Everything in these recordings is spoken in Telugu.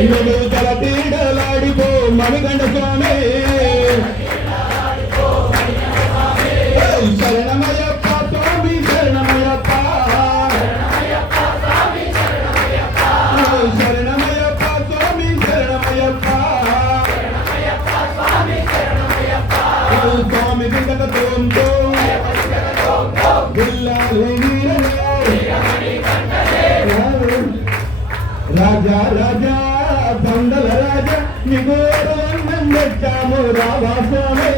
నువ్వు తల తీడలాడిపో మణికంఠ స్వామి శరణమయ్యప్ప స్వామి శరణమయ్యప్ప శరణమయ్యప్ప స్వామి శరణమయ్యప్ప స్వామి దిగతో రాజా రాజా బందల రాజా నీకు వచ్చాము రావా స్వామి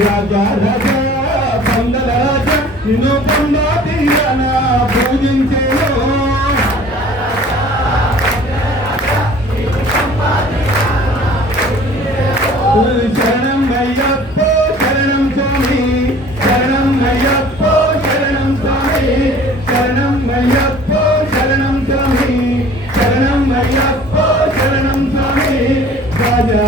రాజా రాజా బందల రాజా నిన్ను పొందా తీరన పూజించేను శరణం అయ్యప్ప శరణం స్వామి శరణం అయ్యప్ప శరణం స్వామి శరణం అయ్యప్ప శరణం స్వామి శరణం అయ్యప్ప శరణం స్వామి రాజా